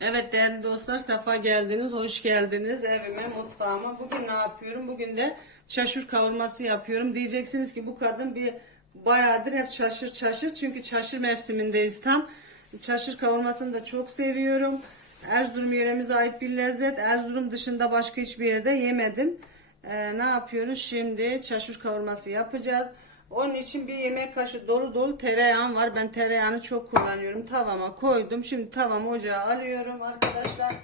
Evet değerli dostlar sefa geldiniz, hoş geldiniz evime, mutfağıma. Bugün ne yapıyorum? Bugün de çaşır kavurması yapıyorum. Diyeceksiniz ki bu kadın bir bayağıdır hep çaşır çaşır. Çünkü çaşır mevsimindeyiz tam. Çaşır kavurmasını da çok seviyorum. Erzurum yöremize ait bir lezzet. Erzurum dışında başka hiçbir yerde yemedim. Ee, ne yapıyoruz? Şimdi çaşır kavurması yapacağız. Onun için bir yemek kaşığı dolu dolu tereyağım var. Ben tereyağını çok kullanıyorum. Tavama koydum. Şimdi tavamı ocağa alıyorum arkadaşlar.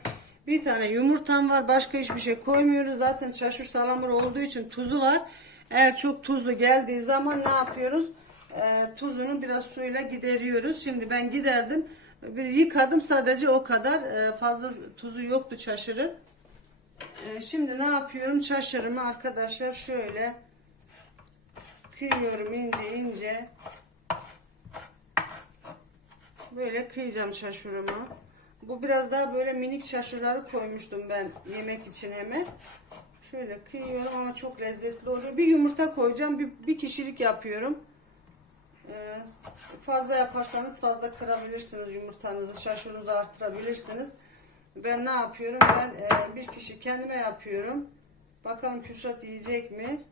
Bir tane yumurtam var. Başka hiçbir şey koymuyoruz. Zaten çaşır salamur olduğu için tuzu var. Eğer çok tuzlu geldiği zaman ne yapıyoruz? Ee, tuzunu biraz suyla gideriyoruz. Şimdi ben giderdim. Bir yıkadım sadece o kadar. Ee, fazla tuzu yoktu çaşırın. Ee, şimdi ne yapıyorum? Çaşırımı arkadaşlar şöyle kıyıyorum ince ince. Böyle kıyacağım şaşırımı. Bu biraz daha böyle minik şaşırları koymuştum ben yemek için hemen. Şöyle kıyıyorum ama çok lezzetli oluyor. Bir yumurta koyacağım. Bir, bir kişilik yapıyorum. Ee, fazla yaparsanız fazla kırabilirsiniz yumurtanızı. Şaşırınızı artırabilirsiniz. Ben ne yapıyorum? Ben e, bir kişi kendime yapıyorum. Bakalım Kürşat yiyecek mi?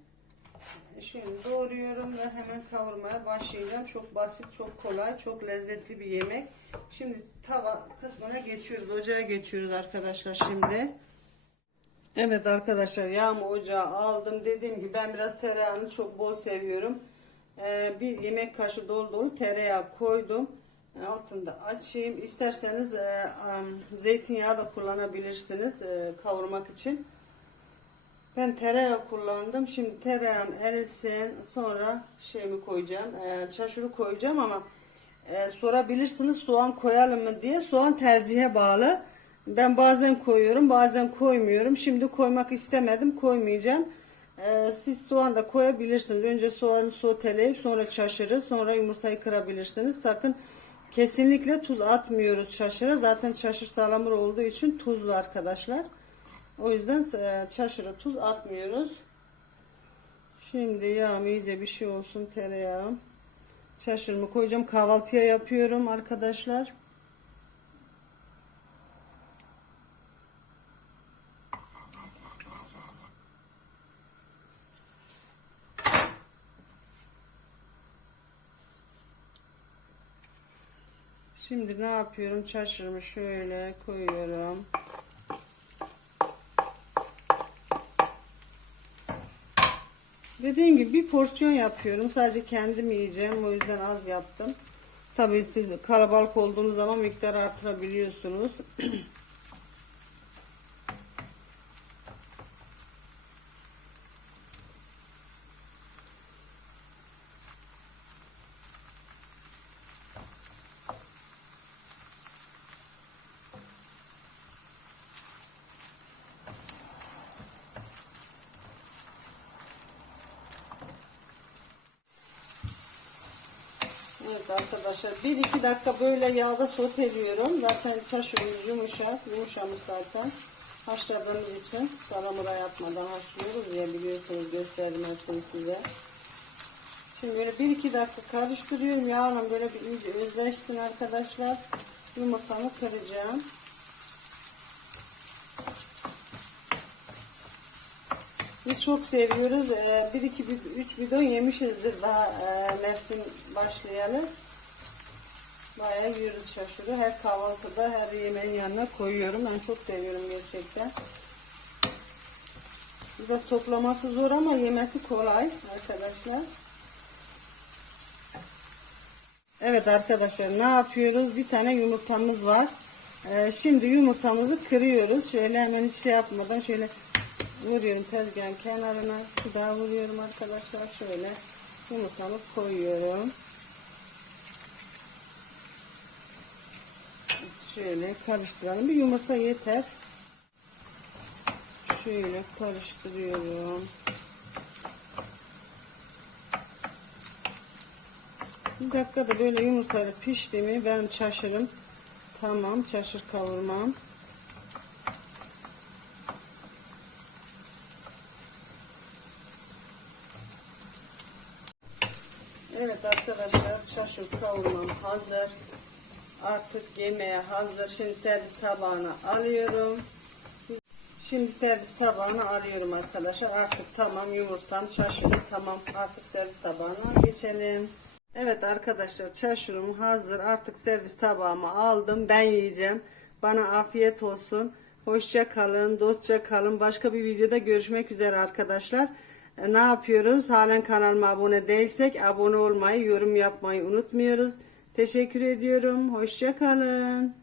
Şimdi doğruyorum ve hemen kavurmaya başlayacağım. Çok basit, çok kolay, çok lezzetli bir yemek. Şimdi tava kısmına geçiyoruz. Ocağa geçiyoruz arkadaşlar şimdi. Evet arkadaşlar yağımı ocağa aldım. Dediğim gibi ben biraz tereyağını çok bol seviyorum. Ee, bir yemek kaşığı dolu dolu tereyağı koydum. Altında açayım. İsterseniz e, um, zeytinyağı da kullanabilirsiniz e, kavurmak için. Ben tereyağı kullandım. Şimdi tereyağım erisin. Sonra şeyimi koyacağım. E, çaşırı koyacağım ama e, sorabilirsiniz soğan koyalım mı diye. Soğan tercihe bağlı. Ben bazen koyuyorum bazen koymuyorum. Şimdi koymak istemedim. Koymayacağım. E, siz soğan da koyabilirsiniz. Önce soğanı soteleyip sonra çaşırı sonra yumurtayı kırabilirsiniz. Sakın kesinlikle tuz atmıyoruz çaşıra. Zaten çaşır salamur olduğu için tuzlu arkadaşlar. O yüzden e, çaşıra tuz atmıyoruz. Şimdi yağım iyice bir şey olsun tereyağım. Çaşırımı koyacağım. Kahvaltıya yapıyorum arkadaşlar. Şimdi ne yapıyorum? Çaşırımı şöyle koyuyorum. Dediğim gibi bir porsiyon yapıyorum. Sadece kendim yiyeceğim. O yüzden az yaptım. Tabii siz kalabalık olduğunuz zaman miktar artırabiliyorsunuz. Evet arkadaşlar bir iki dakika böyle yağda soteliyorum. Zaten şaşırıyoruz yumuşak. Yumuşamış zaten. Haşladığımız için salamura yapmadan haşlıyoruz ya biliyorsunuz gösterdim hepsini size. Şimdi böyle bir iki dakika karıştırıyorum. Yağla böyle bir iyice özleşsin arkadaşlar. Yumurtamı kıracağım. Biz çok seviyoruz. Ee, bir iki, üç bidon yemişizdir daha e, mevsim başlayalı. Bayağı yiyoruz şaşırı. Her kahvaltıda, her yemeğin yanına koyuyorum. Ben çok seviyorum gerçekten. Biraz toplaması zor ama yemesi kolay arkadaşlar. Evet arkadaşlar ne yapıyoruz? Bir tane yumurtamız var. Ee, şimdi yumurtamızı kırıyoruz. Şöyle hemen hiç şey yapmadan şöyle vuruyorum tezgahın kenarına. Bir daha vuruyorum arkadaşlar. Şöyle yumurtamı koyuyorum. Şöyle karıştıralım. Bir yumurta yeter. Şöyle karıştırıyorum. Bir dakikada böyle yumurtaları pişti mi benim çaşırım tamam çaşır kavurmam. Evet arkadaşlar çaşır kavurmam hazır. artık yemeğe hazır. Şimdi servis tabağına alıyorum. Şimdi servis tabağına alıyorum arkadaşlar. Artık tamam yumurtam çarşırı tamam. Artık servis tabağına geçelim. Evet arkadaşlar çarşırım hazır. Artık servis tabağıma aldım. Ben yiyeceğim. Bana afiyet olsun. Hoşça kalın, dostça kalın. Başka bir videoda görüşmek üzere arkadaşlar. E, Ne yapıyoruz? Halen kanalıma abone değilsek abone olmayı, yorum yapmayı unutmuyoruz. Teşekkür ediyorum. Hoşça kalın.